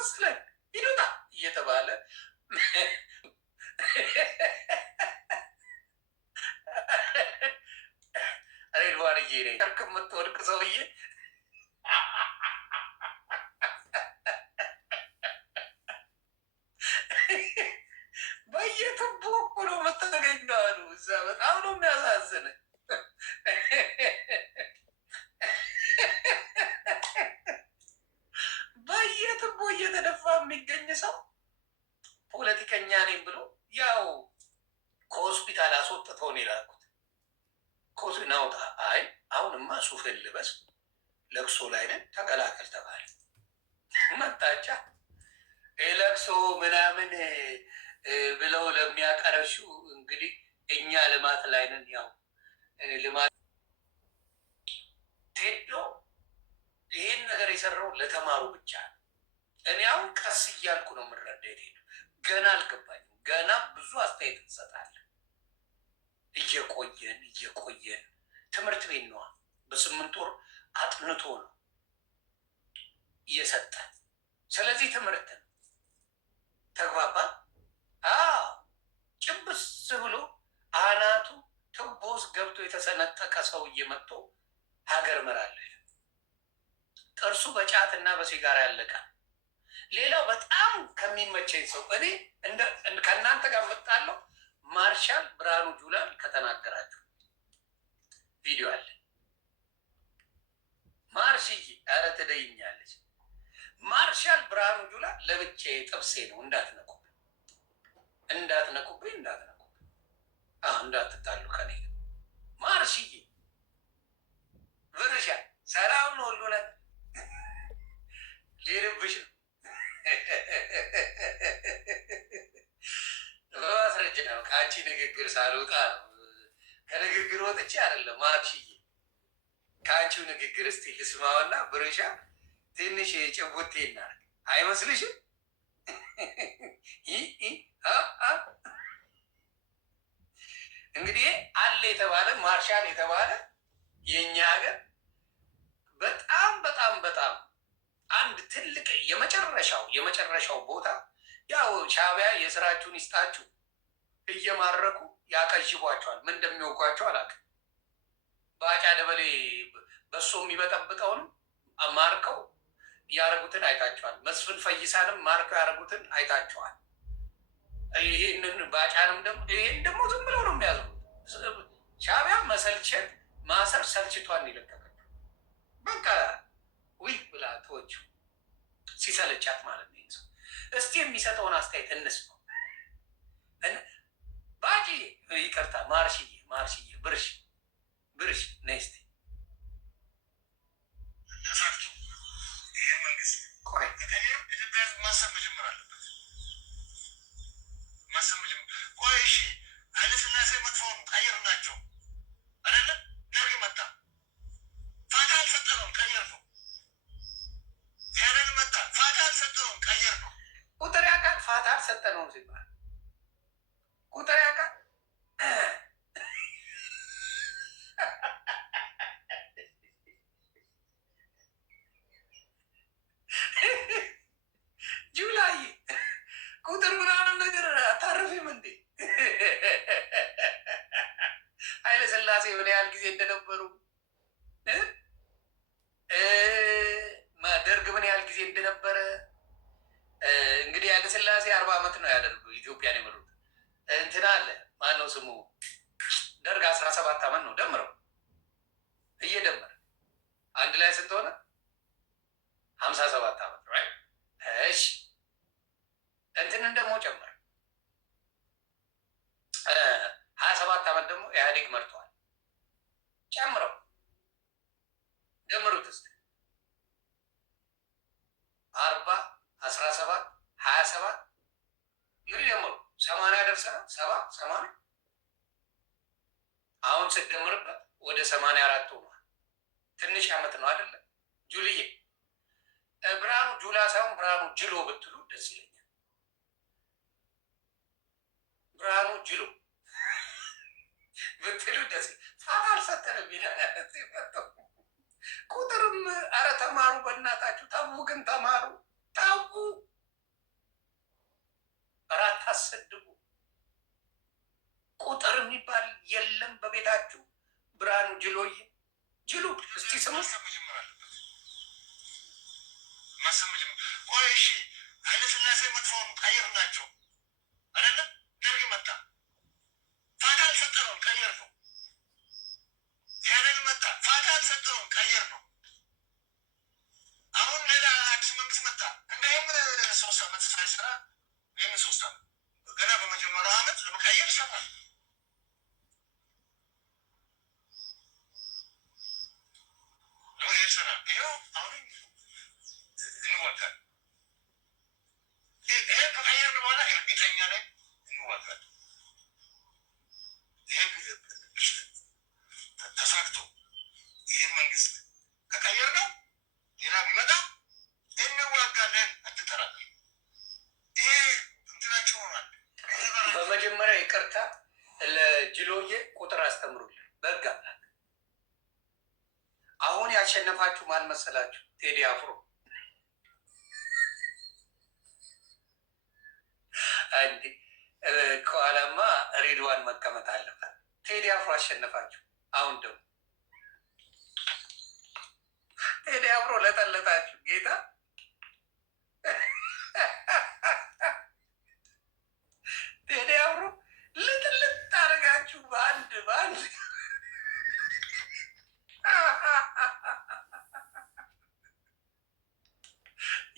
አስመስለን ይሉታ እየተባለ ሬድዋንዬ ነ ርክ የምትወድቅ ሰውዬ በየትቦ እኮ ነው የምትገኘው አሉ። እዛ በጣም ነው የሚያሳዝን። በየትቦ እየተደፋ የሚገኝ ሰው ፖለቲከኛ ነኝ ብሎ ያው ከሆስፒታል አስወጥተውን ይላኩት ናውጣ። አይ አሁንማ ሱፍን ልበስ ለቅሶ ላይ ነን ተቀላቀል ተባለ። መጣቻ ለቅሶ ምናምን ብለው ለሚያቀረሹ እንግዲህ እኛ ልማት ላይ ነን። ያው ልማት ቴዶ ይህን ነገር የሰራው ለተማሩ ብቻ ነው። እኔ አሁን ቀስ እያልኩ ነው የምንረዳ። ሄዱ ገና አልገባኝም። ገና ብዙ አስተያየት እንሰጣለን። እየቆየን ትምህርት ቤት ነዋ። በ8 ወር አጥንቶ ነው እየሰጠን። ስለዚህ ትምህርት ነው። ተግባባ። ጭብስ ብሎ አናቱ ትቦስ ገብቶ የተሰነጠቀ ሰው እየመጥቶ ሀገር እመራለሁ። ጥርሱ በጫት እና በሲጋራ ያለቀ። ሌላው በጣም ከሚመቸኝ ሰው እኔ ከእናንተ ጋር መጣለሁ። ማርሻል ብርሃኑ ጁላን ከተናገራችሁ ቪዲዮ አለ። ማርሽዬ ኧረ ትደይኛለች። ማርሻል ብርሃኑ ጁላ ለብቻዬ ጥብሴ ነው። እንዳትነኩብኝ እንዳትጣሉ ከኔ ማርሽዬ ብርሻ ሰላም ነው ሁሉ ነገር ሊርብሽ ነው። በማስረጃ ነው። ከአንቺ ንግግር ሳልወጣ ነው። ከንግግር ወጥቼ አይደለም። ማርሽዬ ከአንቺው ንግግር እስቲ ልስማውና ብርሻ ትንሽ ጭቡቴ እናድርግ አይመስልሽም? እንግዲህ አለ የተባለ ማርሻል የተባለ የእኛ ሀገር በጣም አንድ ትልቅ የመጨረሻው ቦታ ያው ሻዕቢያ የስራችሁን ይስጣችሁ እየማረኩ ያቀዥቧቸዋል። ምን እንደሚወጓቸው አላውቅም። በአጫ ደበሌ በሶ የሚበጠብጠውን ማርከው ያደረጉትን አይታቸዋል። መስፍን ፈይሳንም ማርከው ያደረጉትን አይታቸዋል። ይህንን ባጫንም ደግሞ ዝም ብለው ነው የሚያዝሩት። ሻዕቢያ መሰልቸት ማሰር ሰልችቷን ይለቀቀችው በቃ ውይ ብላ ተወች ሲሰለቻት ማለት ነው። ሰው እስቲ የሚሰጠውን አስተያየት እንስማው። ባጂ ይቅርታ ማርሽዬ ብርሽ ነይ እስቲ ተሳክቶ ይህ መንግስት ኢትዮጵያ ማሰብ መጀመር አለበት። ቆይ እሺ ኃይለስላሴ መጥፎውን ቀይር ናቸው አይደለም? ደርግ መጣ ፋታ አልሰጠነውም ቀይር ነው። ኢህአዴግ መጣ ፋታ አልሰጠነውም ቀይር ነው። ቁጥር ያውቃል። ፋታ አልሰጠነውም ሲባል ቁጥር ያውቃል። ጁላይ ቁጥር ምናምን ነገር አታርፊም እንዴ? ኃይለስላሴ ምን ያህል ጊዜ እንደነበሩ ደርግ ምን ያህል ጊዜ እንደነበረ እንግዲህ ኃይለስላሴ 40 ዓመት ነው ያደርጉ ኢትዮጵያን የመሩት። እንትና አለ ማነው ስሙ ደርግ 17 ዓመት ነው ደምረው እየደመረ አንድ ላይ ስንት ሆነ? 57 ዓመት ነው። እሺ እንትንን ደግሞ ጨመረ 27 ዓመት ደግሞ ኢህአዴግ መርተዋል። ጨምረው ደምሩት እስኪ 40 17 27 እንግዲህ ደምሩ 80 ደርሰናል። 80 አሁን ስትደምርበት ወደ 84 ሆኗል። ትንሽ ዓመት ነው አይደለም? ጁልዬ ብርሃኑ ጁላ ሳይሆን ብርሃኑ ጅሎ ብትሉ ደስ ይለኛል። ብርሃኑ ጅሎ ብትሉ ደስ ፋታ አልሰጠንም ይላል። ቁጥርም ኧረ ተማሩ በእናታችሁ ተዉ፣ ግን ተማሩ ተዉ። አታሰድቡ። ቁጥር የሚባል የለም በቤታችሁ። ብርሃኑ ጅሎዬ ጅሉ እስቲ ስሙ ቆይ እሺ፣ ኃይለስላሴ መጥፎውን ቀይር ናቸው አይደለም? ደርግ መጣ፣ ፋታ አልሰጠነውም፣ ቀየር ነው። ኢህአዴግ መጣ፣ ፋታ አልሰጠነውም፣ ቀየር ነው። አሁን ሌላ አዲስ መንግስት መጣ። እንደውም 3 ዓመት ሳይሰራ ይህን 3 ዓመት ገና በመጀመሪያው ዓመት ለመቀየር ይሰራል። ለመቀየር ይሰራል። ይኸው አሁን እንዋጋለን። ይህን ከቀየርን በኋላ እርግጠኛ ላይ እንዋጋለን። ይህ ተሳክቶ ይህን መንግስት ከቀየር ነው ሌላ ቢመጣ እንዋጋለን። አትጠራጠር። ይሄ እንትናቸው ሆኗል። በመጀመሪያ ይቅርታ ለጅሎዬ ቁጥር አስተምሩልን በጋ። አሁን ያሸነፋችሁ ማን መሰላችሁ? ቴዲ አፍሮ። አንዴ ከኋላማ ሬድዋን መቀመጥ አለበት። ቴዲ አፍሮ አሸነፋችሁ። አሁን ደግሞ ቴዲ አፍሮ ለጠለጣችሁ ጌታ ቴዲ አፍሮ ልጥልጥ አድርጋችሁ በአንድ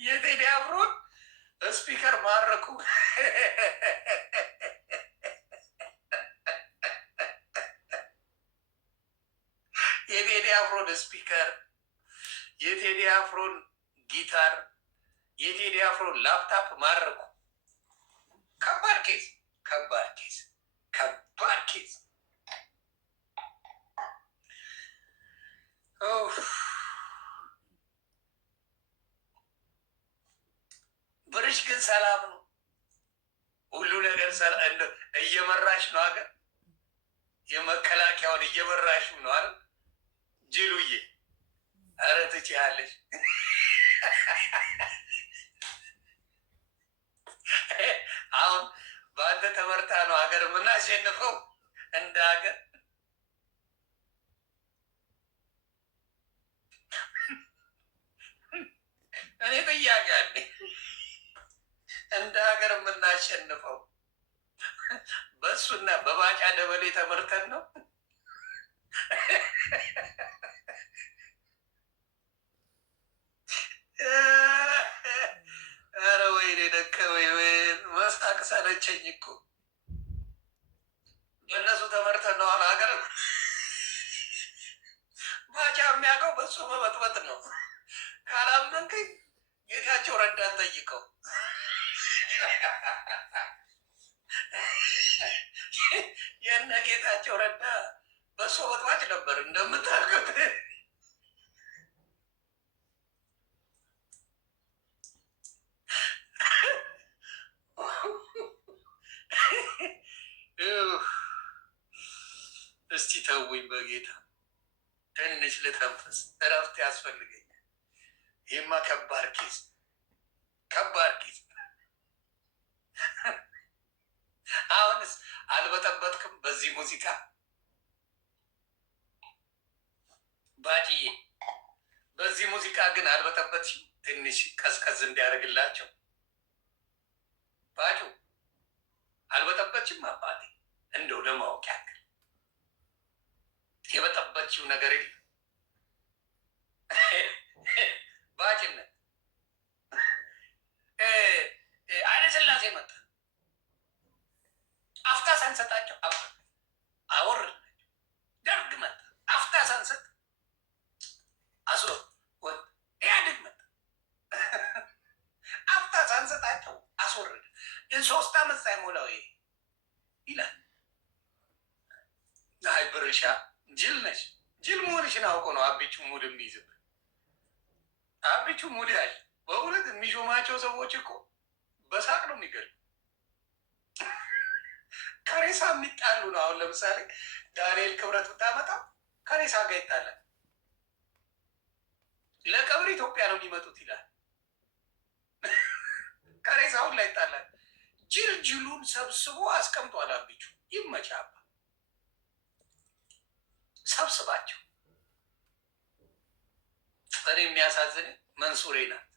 የቴዲ አፍሮን ስፒከር ማረኩ። የቴዲ አፍሮን ስፒከር፣ የቴዲ አፍሮን ጊታር፣ የቴዲ አፍሮን ላፕታፕ ማረኩ። ከባድ ኬዝ፣ ከባድ ኬዝ፣ ከባድ ኬዝ። ብርሽ ግን ሰላም ነው፣ ሁሉ ነገር እየመራሽ ነው። ሀገር የመከላከያውን እየመራሽ ነው አይደል? ጅሉዬ ኧረ ትችያለሽ። አሁን በአንተ ተመርታ ነው ሀገር የምናሸንፈው እንደ ሀገር። እኔ ጥያቄ አለኝ። እንደ ሀገር የምናሸንፈው በእሱና በባጫ ደበሌ ተመርተን ነው? ኧረ ወይኔ ደከመኝ፣ መሳቅ ሰለቸኝ እኮ። በእነሱ ተመርተን ነው አሁን ሀገር። ባጫ የሚያውቀው በሱ መበጥበጥ ነው። ካላመንከኝ ጌታቸው ረዳን ጠይቀው። የእነ ጌታቸው ረዳ በሱ በጥባጭ ነበር እንደምታውቁት። እስቲ ተውኝ በጌታ ትንሽ ልተንፈስ፣ እረፍት ያስፈልገኛል። ይህማ ከባድ ኬዝ፣ ከባድ ኬዝ። አሁንስ አልበጠበጥክም በዚህ ሙዚቃ ባጭዬ? በዚህ ሙዚቃ ግን አልበጠበጥሽም? ትንሽ ቀዝቀዝ እንዲያደርግላቸው ባጩ አልበጠበጥሽም? አባቴ እንደው ለማወቅ ያክል የበጠበጥሽው ነገር የለም? ባጭነት ኃይለሥላሴ መጣ፣ አፍታ ሳንሰጣቸው አወረድናቸው። ደርግ መጣ፣ አፍታ ሳንሰጥ ኢህአዴግ መጣ፣ አፍታ ሳንሰጣቸው አስወረድ። 3 ዓመት ሳይሞላው ይሄ ይላል። አይ ብርሻ ጅል ነሽ። ጅል መሆንሽን አውቆ ነው አቢቹ ሙድ የሚይዝብ። አቢቹ ሙድ ያል በእውነት የሚሾማቸው ሰዎች እኮ በሳቅ ነው የሚገሉ። ከሬሳ የሚጣሉ ነው። አሁን ለምሳሌ ዳንኤል ክብረት ብታመጣ ከሬሳ ጋር ይጣላል። ለቀብር ኢትዮጵያ ነው የሚመጡት ይላል። ከሬሳውን ላይ ይጣላል። ጅል ጅሉን ሰብስቦ አስቀምጧል። አብቹ ይመቻባ፣ ሰብስባቸው። እኔ የሚያሳዝን መንሱሬ ናት።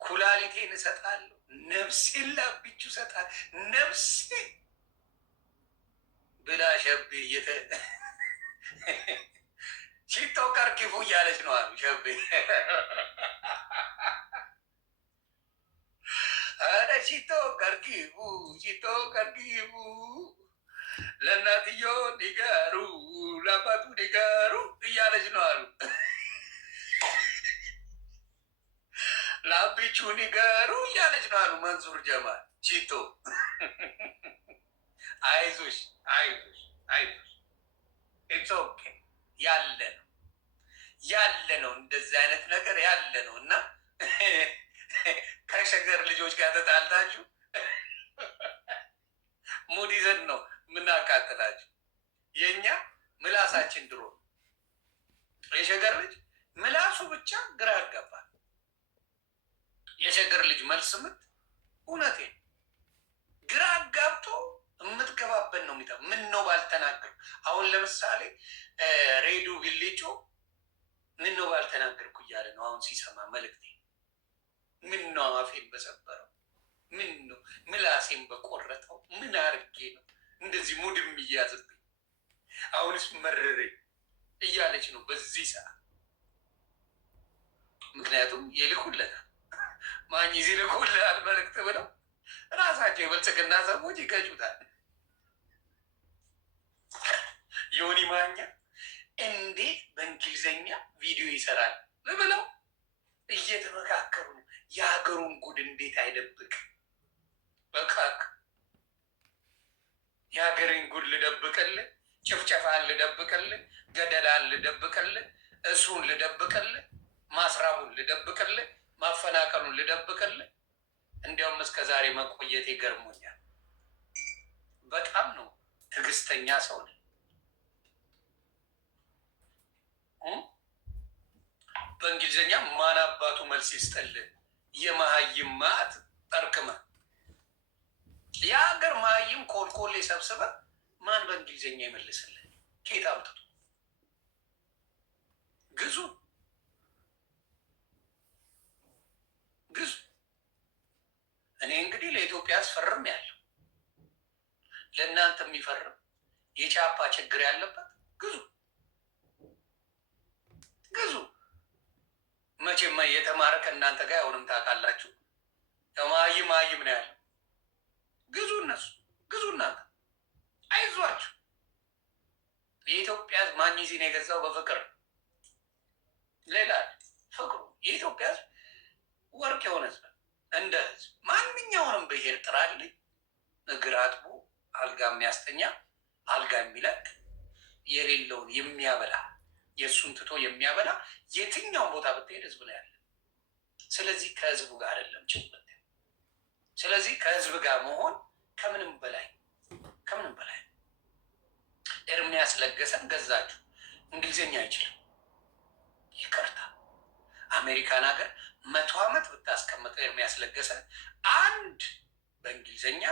ኩላሊቴን እሰጣለሁ፣ ነፍሴን ለአብቹ እሰጣለሁ፣ ነፍሴ ብላ ሸቤ ሺቶ ቀርቂፉ እያለች ነው አሉ ሸቤ። አረ ሺቶ ቀርቂፉ፣ ሺቶ ቀርቂፉ፣ ለእናትዮ ኒገሩ፣ ለአባቱ ኒገሩ እያለች ነው አሉ። ለአብቹ ኒገሩ እያለች ነው አሉ መንሱር ጀማል። ሺቶ አይዞሽ፣ አይዞሽ፣ አይዞሽ፣ ኢትስ ኦኬ። ያለ ነው ያለ ነው፣ እንደዚህ አይነት ነገር ያለ ነው። እና ከሸገር ልጆች ጋር ተጣልታችሁ ሙድ ይዘን ነው የምናቃጥላችሁ። የእኛ ምላሳችን ድሮ የሸገር ልጅ ምላሱ ብቻ ግራ ያጋባል። የሸገር ልጅ መልስ ምት እውነቴ ግራ አጋብቶ የምትገባበት ነው የሚጠ ምን ነው ባልተናገሩ። አሁን ለምሳሌ ሬዱ ቪሌጮ ምን ነው ባልተናገርኩ እያለ ነው አሁን ሲሰማ መልእክቴ። ምን ነው አፌን በሰበረው፣ ምን ነው ምላሴን በቆረጠው፣ ምን አርጌ ነው እንደዚህ ሙድም እያዝብኝ፣ አሁንስ መረረኝ እያለች ነው በዚህ ሰዓት። ምክንያቱም ይልኩለታል፣ ማኝዝ ይልኩልሃል መልእክት ብለው ራሳቸው የብልጽግና ሰዎች ይገጩታል። ዮኒ ማኛ እንዴት በእንግሊዝኛ ቪዲዮ ይሰራል ብለው እየተመካከሩ ነው። የሀገሩን ጉድ እንዴት አይደብቅ? በቃክ የሀገርን ጉድ ልደብቅልህ፣ ጭፍጨፋን ልደብቅልህ፣ ገደላን ልደብቅልህ፣ እሱን ልደብቅልህ፣ ማስራቡን ልደብቅልህ፣ ማፈናቀሉን ልደብቅልህ። እንዲያውም እስከ ዛሬ መቆየት ይገርሞኛል። በጣም ነው ትዕግስተኛ ሰው ነኝ። በእንግሊዝኛ ማን አባቱ መልስ ይስጠልህ? የመሀይም ማት ጠርቅመ የሀገር መሀይም ኮልኮሌ ሰብስበ ማን በእንግሊዝኛ ይመልስልህ? ኬት አምጥቶ ግዙ ግዙ። እኔ እንግዲህ ለኢትዮጵያ አስፈርም ያለው ለእናንተ የሚፈርም የቻፓ ችግር ያለበት ግዙ ግዙ። መቼም የተማረ ከእናንተ ጋር አሁንም ታውቃላችሁ። መሀይም መሀይም ነው ያለው። ግዙ፣ እነሱ ግዙ፣ እናንተ አይዟችሁ። የኢትዮጵያ ሕዝብ ማኝዚን የገዛው በፍቅር ሌላ ፍቅሩ የኢትዮጵያ ሕዝብ ወርቅ የሆነ ሕዝብ እንደ ሕዝብ ማንኛውንም ብሄር ጥራልኝ፣ እግር አጥቦ አልጋ የሚያስተኛ አልጋ የሚለቅ የሌለውን የሚያበላ የእሱን ትቶ የሚያበላ የትኛውን ቦታ ብትሄድ ህዝብ ነው ያለ። ስለዚህ ከህዝቡ ጋር አይደለም ችግር። ስለዚህ ከህዝብ ጋር መሆን ከምንም በላይ ኤርሚያስ ለገሰን ገዛችሁ። እንግሊዝኛ አይችልም፣ ይቅርታ። አሜሪካን ሀገር 100 ዓመት ብታስቀምጠው ኤርሚያስ ለገሰ አንድ በእንግሊዝኛ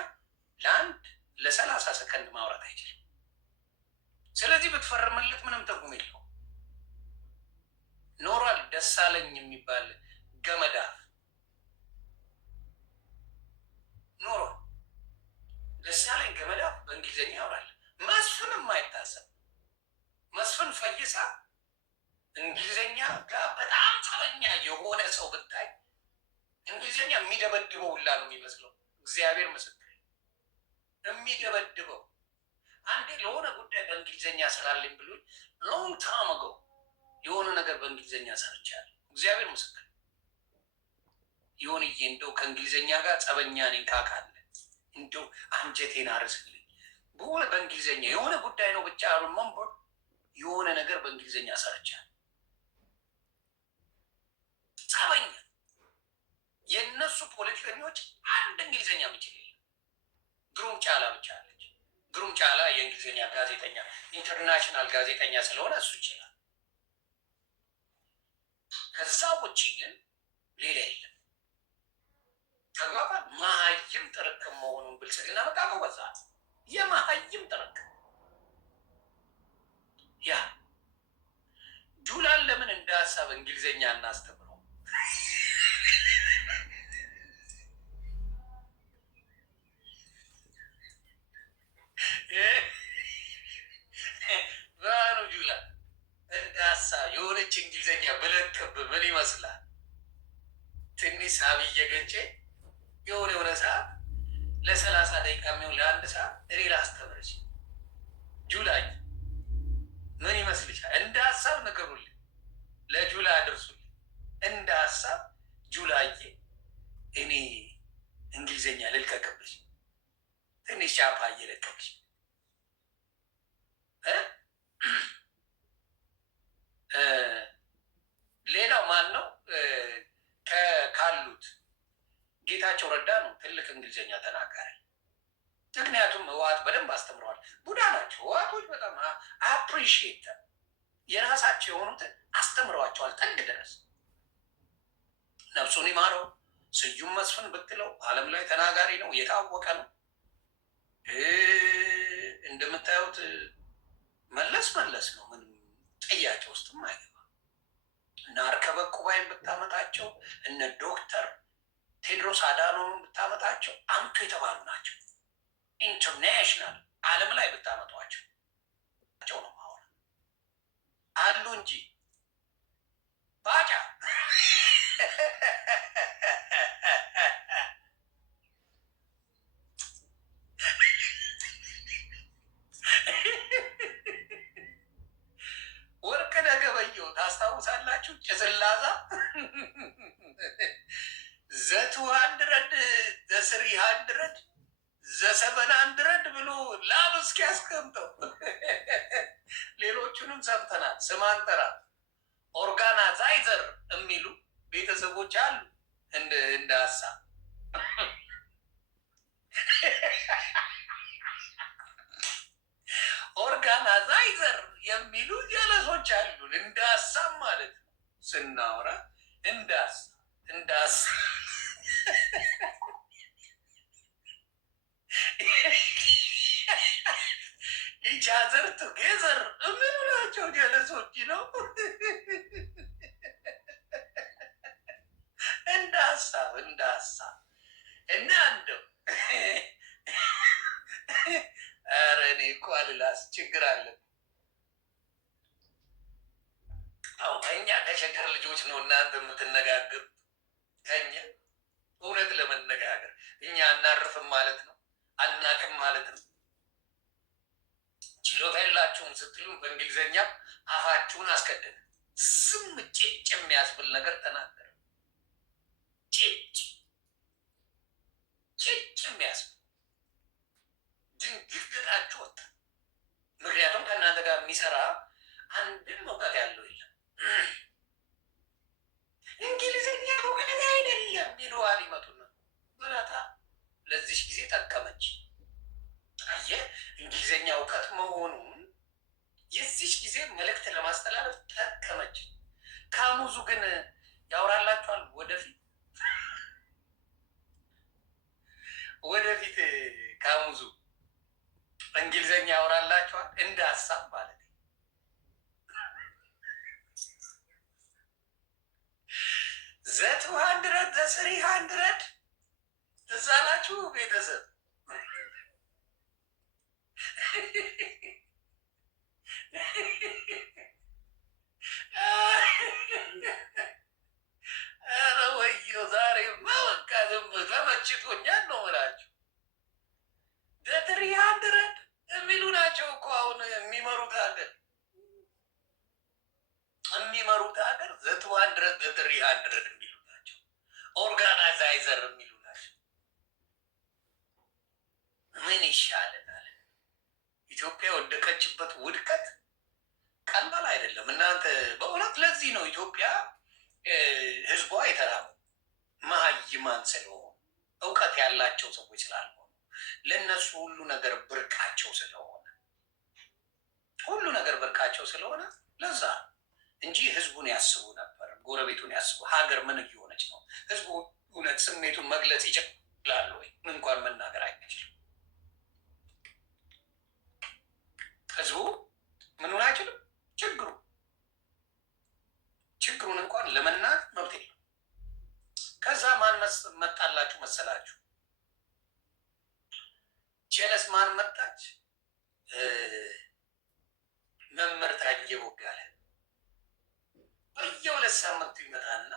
ለ30 ሰከንድ ማውራት አይችልም። ስለዚህ ብትፈርምለት ምንም ትርጉም የለው። ኖሯል ደሳለኝ የሚባል ገመዳፍ ኖሯል። ደሳለኝ ገመዳፍ በእንግሊዝኛ ያወራል። መስፍንም አይታሰብ። መስፍን ፈይሳ እንግሊዝኛ ጋር በጣም ጸበኛ የሆነ ሰው ብታይ እንግሊዝኛ የሚደበድበው ሁላ ነው የሚመስለው። እግዚአብሔር ምስክር የሚደበድበው። አንዴ ለሆነ ጉዳይ በእንግሊዝኛ ስላለኝ ብሎ ሎንግ ታይም አጎ የሆነ ነገር በእንግሊዝኛ ሰርቻለሁ። እግዚአብሔር ምስክር ይሁንዬ፣ እንደው ከእንግሊዝኛ ጋር ጸበኛ ነኝ ታውቃለህ። እንደው አንጀቴን አርስልኝ በሆነ በእንግሊዝኛ የሆነ ጉዳይ ነው ብቻ ሪመምበር የሆነ ነገር በእንግሊዝኛ ሰርቻለሁ። ጸበኛ የእነሱ ፖለቲከኞች አንድ እንግሊዝኛ የሚችል የለም። ግሩም ጫላ ብቻ አለች። ግሩም ጫላ የእንግሊዝኛ ጋዜጠኛ ኢንተርናሽናል ጋዜጠኛ ስለሆነ እሱ ይችላል። ከዛ ውጭ ግን ሌላ የለም። ተግባባል። መሀይም የመሀይም ጥርቅም መሆኑን ብልጽግና በጣም በዛ የመሀይም ጥርቅም ያ ጁላን ለምን እንደ ሀሳብ እንግሊዝኛ እናስተምረው? ብርሃኑ ጁላ እንደ ሀሳብ የሆነች እንግሊዝኛ ብለቅብ ምን ይመስላል? ትንሽ ሳቢ እየገጨ የሆነ ሰዓት ለ30 ደቂቃ የሚሆን ለ1 ሰዓት ሪል አስተምረች ጁላይ ምን ይመስልሻል? እንደ ሀሳብ ንገሩልኝ፣ ለጁላ አድርሱልኝ። እንደ ሀሳብ ጁላዬ እኔ እንግሊዝኛ ልልቀቅብሽ፣ ትንሽ ቻፓ እየለቀብሽ ሌላው ማን ነው ካሉት? ጌታቸው ረዳ ነው ትልቅ እንግሊዝኛ ተናጋሪ። ምክንያቱም ህወሓት በደንብ አስተምረዋል። ቡዳ ናቸው ህወሓቶች። በጣም አፕሪሺየት የራሳቸው የሆኑትን አስተምረዋቸዋል ጥግ ድረስ። ነፍሱን ይማረው ስዩም መስፍን ብትለው ዓለም ላይ ተናጋሪ ነው፣ የታወቀ ነው። እንደምታዩት መለስ ነው፣ ምንም ጥያቄ ውስጥም አይገባ። እነ አርከበ ቁባይን ብታመጣቸው፣ እነ ዶክተር ቴድሮስ አዳኖምን ብታመጣቸው አንቱ የተባሉ ናቸው። ኢንተርናሽናል ዓለም ላይ ብታመጧቸው ነው ማወራ አሉ እንጂ ባጫ ወርቅነህ ገበየሁ ታስታውሳላችሁ? ጭስላዛ ዘ200 ዘ300 ዘ700 ብሎ ላብ እስኪያስቀምጠው ሌሎቹንም ሰምተናል። ስማንጠራ ኦርጋናይዘር የሚሉ ቤተሰቦች አሉ። እንደ ሀሳብ ኦርጋናይዘር የሚሉ ጀለሶች አሉን። እንደ ሀሳብ ማለት ነው ስናወራ፣ እንደ ሀሳብ ኢቻዘር ቱጌዘር ምን ናቸው ጀለሶች ነው። እንደ ሀሳብ እና እንደው ኧረ እኔ እኮ አልላስ ችግር አለን። አዎ ከእኛ ከሸገር ልጆች ነው እናንተ የምትነጋገሩት። ከእኛ እውነት ለመነጋገር እኛ አናርፍም ማለት ነው፣ አናቅም ማለት ነው። ችሎታ የላችሁም ስትሉም በእንግሊዝኛ አፋችሁን አስቀደደ። ዝም ጭጭ የሚያስብል ነገር ተናገረ። ጭጭ የሚያስብል ድንግግጣችሁ ወጣ። ምክንያቱም ከእናንተ ጋር የሚሰራ አንድም እውቀት ያለው የለም። እንግሊዝኛ እውቀት አይደለም ይለዋል። ይመጡና ብላታ ለዚች ጊዜ ጠቀመች። አየህ እንግሊዝኛ እውቀት መሆኑን የዚች ጊዜ መልእክት ለማስተላለፍ ጠቀመች። ካሙዙ ግን ያወራላችኋል ወደፊት ካሙዙ እንግሊዝኛ ያወራላችኋል እንደ ሀሳብ ማለት ነው። ዘ200 ዘ300 እዛ ናችሁ ቤተሰብ። ኧረ ወየው ዛሬ በቃ ዝም ተመችቶኛል ነው እላችሁ። ዘ300 የሚሉ ናቸው እኮ አሁን የሚመሩት ሀገር ዘ200 ዘ300 የሚሉ ናቸው። ኦርጋናይዘር የሚሉ ናቸው። ምን ይሻለናል? ኢትዮጵያ የወደቀችበት ውድቀት ቀላል አይደለም እናንተ በእውነት። ለዚህ ነው ኢትዮጵያ ህዝቧ የተራበ መሀይማን ስለሆኑ፣ እውቀት ያላቸው ሰዎች ስላልሆኑ፣ ለእነሱ ሁሉ ነገር ብርቃቸው ስለሆነ ለዛ እንጂ ህዝቡን ያስቡ ነበር፣ ጎረቤቱን ያስቡ። ሀገር ምን እየሆነች ነው? ህዝቡ እውነት ስሜቱን መግለጽ ላለ ወይ እንኳን መናገር አይችልም። ህዝቡ ምኑን አይችልም። ችግሩን እንኳን ለመናገር መብት የለም። ከዛ ማን መጣላችሁ መሰላችሁ? ጀለስ ማን መጣች? መምህር ታዬ ቦጋለ በየሁለት ሳምንቱ ይመጣና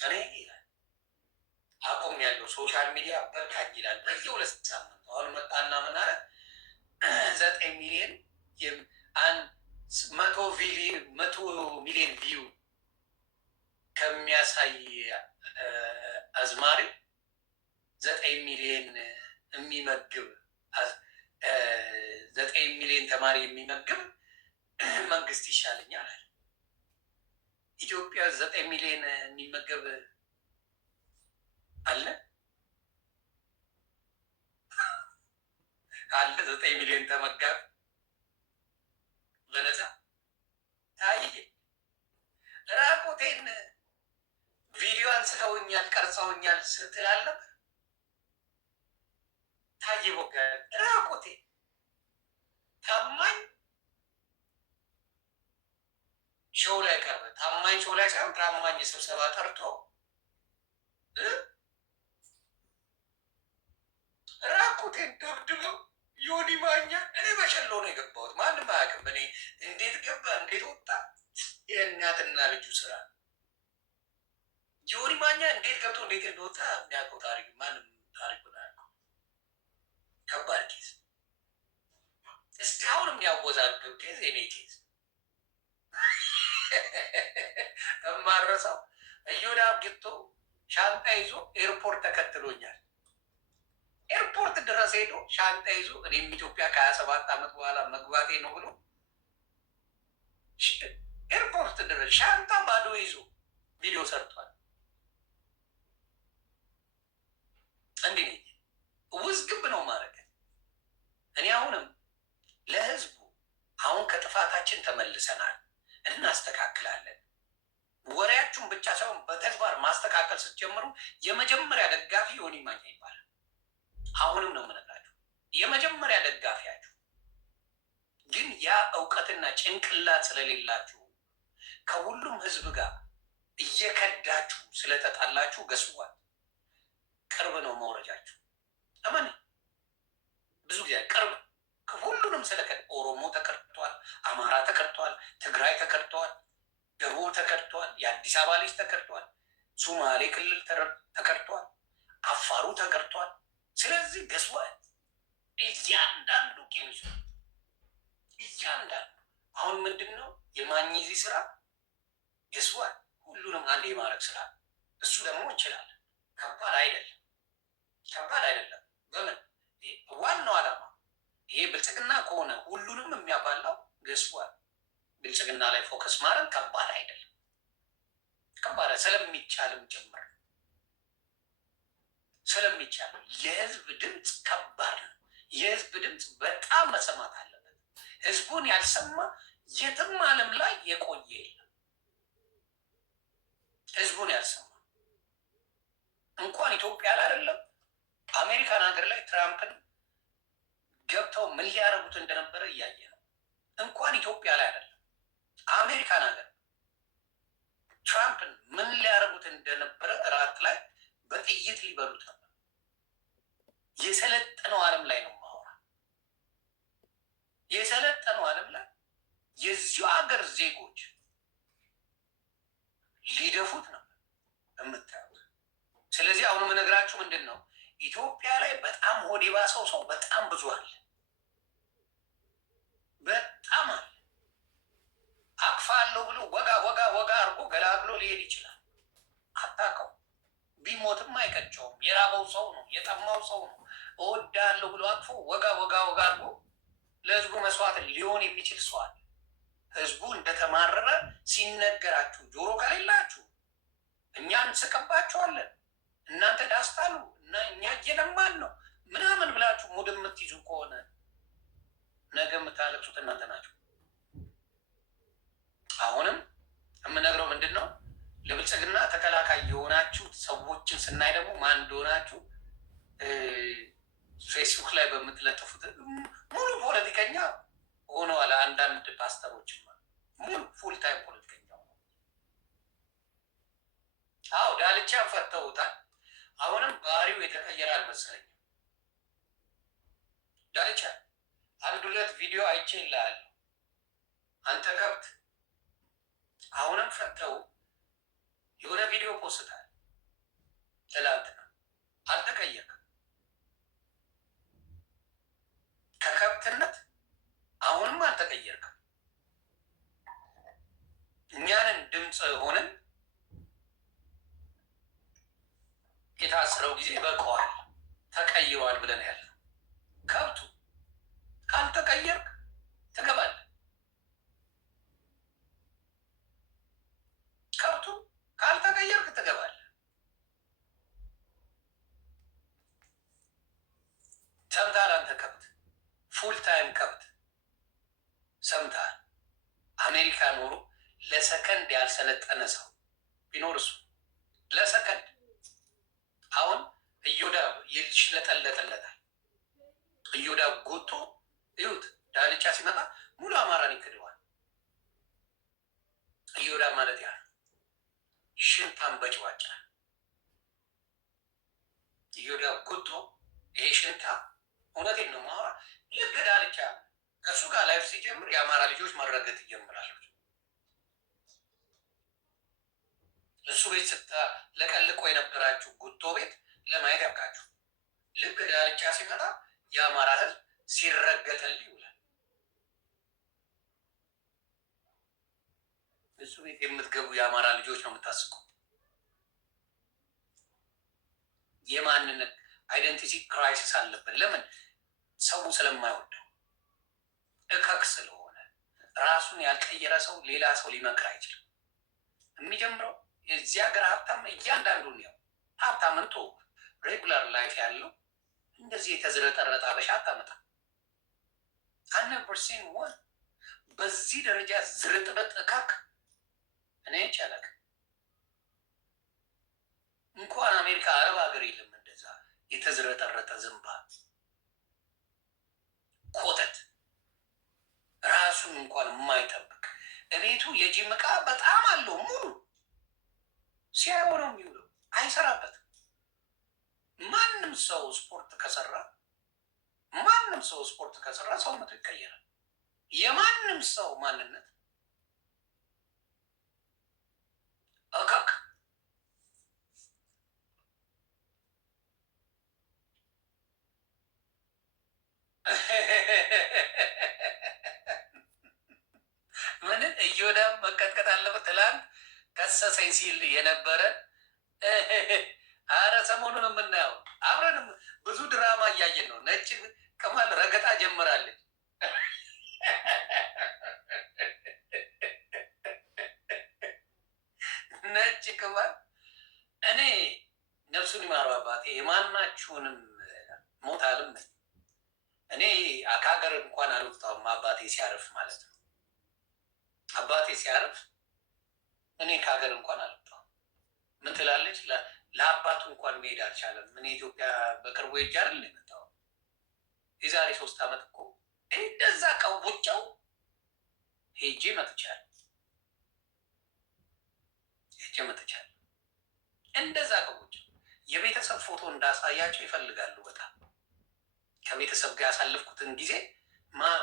እኔ ይላል አቁም ያለው ሶሻል ሚዲያ በቃኝ ይላል። በየሁለት ሳምንቱ አሁን መጣና ምን አለ? 9 ሚሊዮን 100 ሚሊዮን ቪው ከሚያሳይ አዝማሪ 9 ሚሊዮን የሚመግብ 9 ሚሊዮን ተማሪ የሚመግብ መንግስት ይሻለኛል አለ። ኢትዮጵያ 9 ሚሊዮን የሚመገብ አለ 9 ሚሊዮን ተመጋቢ በነፃ ታዬ ራቁቴን ቪዲዮ አንስተውኛል፣ ቀርጸውኛል ስትል አልነበር? ታዬ ቦጋለ ራቁቴ ታማኝ ሾው ላይ ቀርበ ታማኝ ሾው ላይ ሳይሆን ታማኝ ስብሰባ ጠርቶ ራቁቴን ደብድበው ዮኒ ማኛ እኔ በሸሎ ነው የገባሁት። ማንም አያውቅም። እኔ እንዴት ገባ እንዴት ወጣ የእናትና ልጁ ስራ። ዮኒ ማኛ እንዴት ገብቶ እንዴት እንደወጣ የሚያውቀው ታሪክ ማንም ታሪኩን አያውቀው። ከባድ ኬዝ፣ እስካሁንም ያወዛግብ ኬዝ የኔ ኬዝ እማረሳው እዮዳብ ጌቶ ሻንጣ ይዞ ኤርፖርት ተከትሎኛል። ኤርፖርት ድረስ ሄዶ ሻንጣ ይዞ እኔም ኢትዮጵያ ከ27 ዓመት በኋላ መግባቴ ነው ብሎ ኤርፖርት ድረስ ሻንጣ ባዶ ይዞ ቪዲዮ ሰርቷል። እንዲህ ውዝግብ ነው ማድረግ። እኔ አሁንም ለህዝቡ አሁን ከጥፋታችን ተመልሰናል፣ እናስተካክላለን። ወሬያችሁን ብቻ ሳይሆን በተግባር ማስተካከል ስትጀምሩ የመጀመሪያ ደጋፊ ዮኒ ማኛ ይባላል። አሁንም ነው የምነግራችሁ፣ የመጀመሪያ ደጋፊያችሁ ግን ያ እውቀትና ጭንቅላት ስለሌላችሁ ከሁሉም ህዝብ ጋር እየከዳችሁ ስለተጣላችሁ ገስቧል። ቅርብ ነው መውረጃችሁ። እመን ብዙ ጊዜ ቅርብ ሁሉንም ስለከድ ኦሮሞ ተከድቷል፣ አማራ ተከድቷል፣ ትግራይ ተከድቷል፣ ደቡብ ተከድቷል፣ የአዲስ አበባ ልጅ ተከድቷል፣ ሶማሌ ክልል ተከድቷል፣ አፋሩ ተከድቷል። ስለዚህ ገስቧል። እያንዳንዱ ቄሚሱ እያንዳንዱ አሁን ምንድን ነው የማግኘዚ ስራ ገስቧል። ሁሉንም አንድ የማድረግ ስራ እሱ ደግሞ እንችላለን። ከባድ አይደለም፣ ከባድ አይደለም። በምን ዋናው ዓላማ ይሄ ብልጽግና ከሆነ ሁሉንም የሚያባላው ገስቧል። ብልጽግና ላይ ፎከስ ማድረግ ከባድ አይደለም። ከባድ ስለሚቻልም ጭምር ስለሚቻል የህዝብ ድምፅ ከባድ ነው። የህዝብ ድምፅ በጣም መሰማት አለበት። ህዝቡን ያልሰማ የትም ዓለም ላይ የቆየ የለም። ህዝቡን ያልሰማ እንኳን ኢትዮጵያ ላይ አይደለም አሜሪካን ሀገር ላይ ትራምፕን ገብተው ምን ሊያደርጉት እንደነበረ እያየ ነው። እንኳን ኢትዮጵያ ላይ አይደለም አሜሪካን ሀገር ትራምፕን ምን ሊያደርጉት እንደነበረ እራት ላይ በጥይት ሊበሉት ነበር። የሰለጠነው ዓለም ላይ ነው ማወራ። የሰለጠነው ዓለም ላይ የዚሁ ሀገር ዜጎች ሊደፉት ነበር የምታዩት። ስለዚህ አሁን የምነግራችሁ ምንድን ነው ኢትዮጵያ ላይ በጣም ሆድ የባሰው ሰው በጣም ብዙ አለ፣ በጣም አለ። አቅፋለሁ ብሎ ወጋ አድርጎ ገላግሎ ሊሄድ ይችላል። አታውቀው። ቢሞትም አይቀጨውም። የራበው ሰው ነው፣ የጠማው ሰው ነው። እወዳለሁ ብሎ አቅፎ ወጋ አድርጎ ለህዝቡ መስዋዕት ሊሆን የሚችል ሰው አለ። ህዝቡ እንደተማረረ ሲነገራችሁ ጆሮ ከሌላችሁ እኛ እንስቅባችኋለን። እናንተ ዳስታሉ እና እኛ እየለማን ነው ምናምን ብላችሁ ሙድ የምትይዙ ከሆነ ነገ የምታለቅሱት እናንተ ናችሁ። አሁንም የምነግረው ምንድን ነው ለብልጽግና ተከላካይ የሆናችሁ ሰዎችን ስናይ ደግሞ ማን እንደሆናችሁ ፌስቡክ ላይ በምትለጥፉት ሙሉ ፖለቲከኛ ሆነዋል። አንዳንድ ፓስተሮች ሙሉ ፉል ታይም ፖለቲከኛ ሆነ። አዎ ዳልቻን ፈተውታል። አሁንም ባህሪው የተቀየረ አልመሰለኝም። ዳልቻ አንድ ሁለት ቪዲዮ አይቼ ይልሃል አንተ ከብት። አሁንም ፈተው የሆነ ቪዲዮ ፖስታል ትላንትና። አልተቀየርክም ከከብትነት አሁንም አልተቀየርክም። እኛንን ድምፅ ሆነን የታሰረው ጊዜ በቀዋል ተቀይሯል ብለን ያለ ከብቱ ካልተቀየርክ ትገባለህ። ከብቱ ካልተቀየርክ ትገባለህ። ሰምተሃል? አንተ ከብት ፉል ታይም ከብት ሰምተሃል? አሜሪካ ኖሮ ለሰከንድ ያልሰለጠነ ሰው ቢኖር እሱ ለሰከንድ አሁን እዮዳብ ይሽለጠለጥለታል። እዮዳብ ጎቶ ይሁት ዳልቻ ሲመጣ ሙሉ አማራን ይክደዋል። እዮዳብ ማለት ያ ሽንታን በጭዋጫ እዮዳብ ጎቶ ይሄ ሽንታ እውነቴን ነው ማወራ። ልክ ዳልቻ ከእሱ ጋር ላይፍ ሲጀምር የአማራ ልጆች መረገጥ ይጀምራሉ። እሱ ቤት ለቀልቆ የነበራችሁ ጉቶ ቤት ለማየት ያብቃችሁ። ልክ ዳልቻ ሲመጣ የአማራ ሕዝብ ሲረገጥልኝ ይውላል። እሱ ቤት የምትገቡ የአማራ ልጆች ነው የምታስቁ። የማንነት አይደንቲቲ ክራይሲስ አለብን። ለምን? ሰው ስለማይወደው እከክ ስለሆነ። ራሱን ያልቀየረ ሰው ሌላ ሰው ሊመክር አይችልም። የሚጀምረው የዚህ ሀገር ሀብታም እያንዳንዱን ያው ሀብታምን ቶ ሬጉላር ላይፍ ያለው እንደዚህ የተዝረጠረጠ አበሻ አታመጣ። አነቨርሲን ወን በዚህ ደረጃ ዝርጥበት እካክ እኔ ይቻላል። እንኳን አሜሪካ አረብ ሀገር የለም እንደዛ የተዝረጠረጠ ዝንባ ኮተት ራሱን እንኳን የማይጠብቅ እቤቱ የጂም ዕቃ በጣም አለው ሙሉ ሲያየው ነው የሚውለው። አይሰራበትም። ማንም ሰው ስፖርት ከሰራ ሰውነቱ ይቀየራል። የማንም ሰው ማንነት እካክ ምንን እዮዳብ መቀጥቀጥ አለበት። ትላንት ከሰሰኝ ሲል የነበረ አረ ሰሞኑን የምናየው አብረንም ብዙ ድራማ እያየን ነው። ነጭ ቅማል ረገጣ ጀምራለች። ነጭ ቅማል እኔ ነፍሱን ይማረው አባቴ የማናችሁንም ሞት አልም እኔ ከሀገር እንኳን አልወጣሁም። አባቴ ሲያርፍ ማለት ነው። አባቴ ሲያርፍ እኔ ከሀገር እንኳን አልወጣሁም። ምን ትላለች? ለአባቱ እንኳን መሄድ አልቻለም። እኔ ኢትዮጵያ በቅርቡ ሄጄ አይደል የመጣው። የዛሬ 3 ዓመት እኮ እንደዛ ቀውጫው ሄጄ መጥቻለሁ። እንደዛ ቀውጫው የቤተሰብ ፎቶ እንዳሳያቸው ይፈልጋሉ። በጣም ከቤተሰብ ጋር ያሳለፍኩትን ጊዜ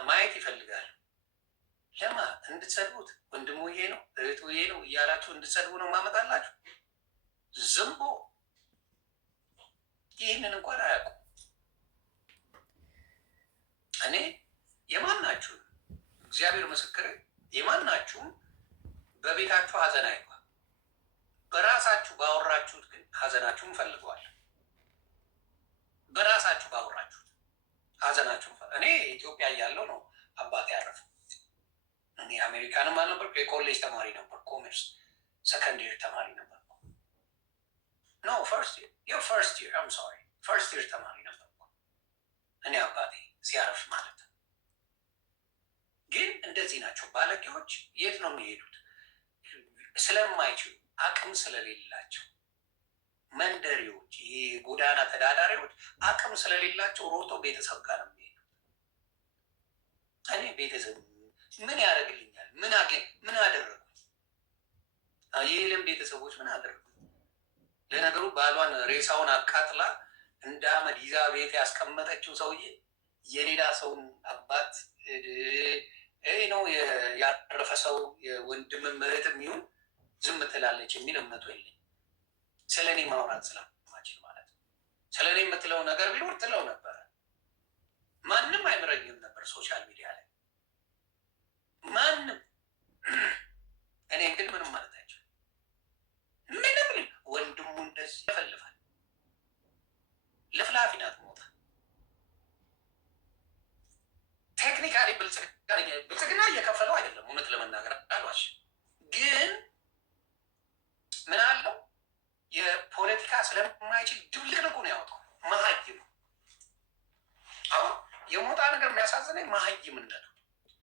ማየት ይፈልጋሉ። ለማ እንድትሰድቡት ወንድሙ ይሄ ነው እህቱ ይሄ ነው እያላችሁ እንድትሰድቡ ነው ማመጣላችሁ። ዝንቦ ይህንን እንኳን አያውቁም። እኔ የማናችሁም እግዚአብሔር ምስክር የማናችሁም በቤታችሁ ሀዘን አይጓ በራሳችሁ ባወራችሁት ግን ሀዘናችሁን ፈልገዋል። በራሳችሁ ባወራችሁት ሀዘናችሁን እኔ ኢትዮጵያ እያለሁ ነው አባቴ ያረፈው። እኔ አሜሪካንም አልነበርኩ። የኮሌጅ ተማሪ ነበር። ኮሜርስ ሰከንድ ይር ተማሪ ነበር። ኖ ፈርስት ይር ተማሪ ነበር እኔ አባቴ ሲያረፍ ማለት ነው። ግን እንደዚህ ናቸው ባለጌዎች። የት ነው የሚሄዱት? ስለማይችሉ አቅም ስለሌላቸው መንደሪዎች፣ ይሄ ጎዳና ተዳዳሪዎች አቅም ስለሌላቸው ሮጦ ቤተሰብ ጋር ነው የሚሄዱ። እኔ ቤተሰብ ምን ያደርግልኛል? ምን አደረጉ? የለም ቤተሰቦች ምን አደረጉ? ለነገሩ ባሏን ሬሳውን አቃጥላ እንደ አመድ ይዛ ቤት ያስቀመጠችው ሰውዬ የሌላ ሰውን አባት ነው ያረፈ ሰው የወንድም እህትም ይሁን ዝም ትላለች የሚል እምነቱ የለኝ። ስለ እኔ ማውራት ስለማችል ማለት ነው። ስለ እኔ የምትለው ነገር ቢኖር ትለው ነበረ። ማንም አይምረኝም ነበር ሶሻል ሚዲያ ላይ ማንም። እኔ ግን ምንም ማለት አይችል ምንም ወንድሙ እንደዚህ ያፈልፋል። ልፍላፊ ናት ሞታ። ቴክኒካሊ ብልጽግና እየከፈለው አይደለም እውነት ለመናገር አሏሽ። ግን ምን አለው የፖለቲካ ስለማይችል ድብልቅልቁ ነው ያወጣው። መሀይም አሁን የሞጣ ነገር የሚያሳዝነኝ መሀይምነቱ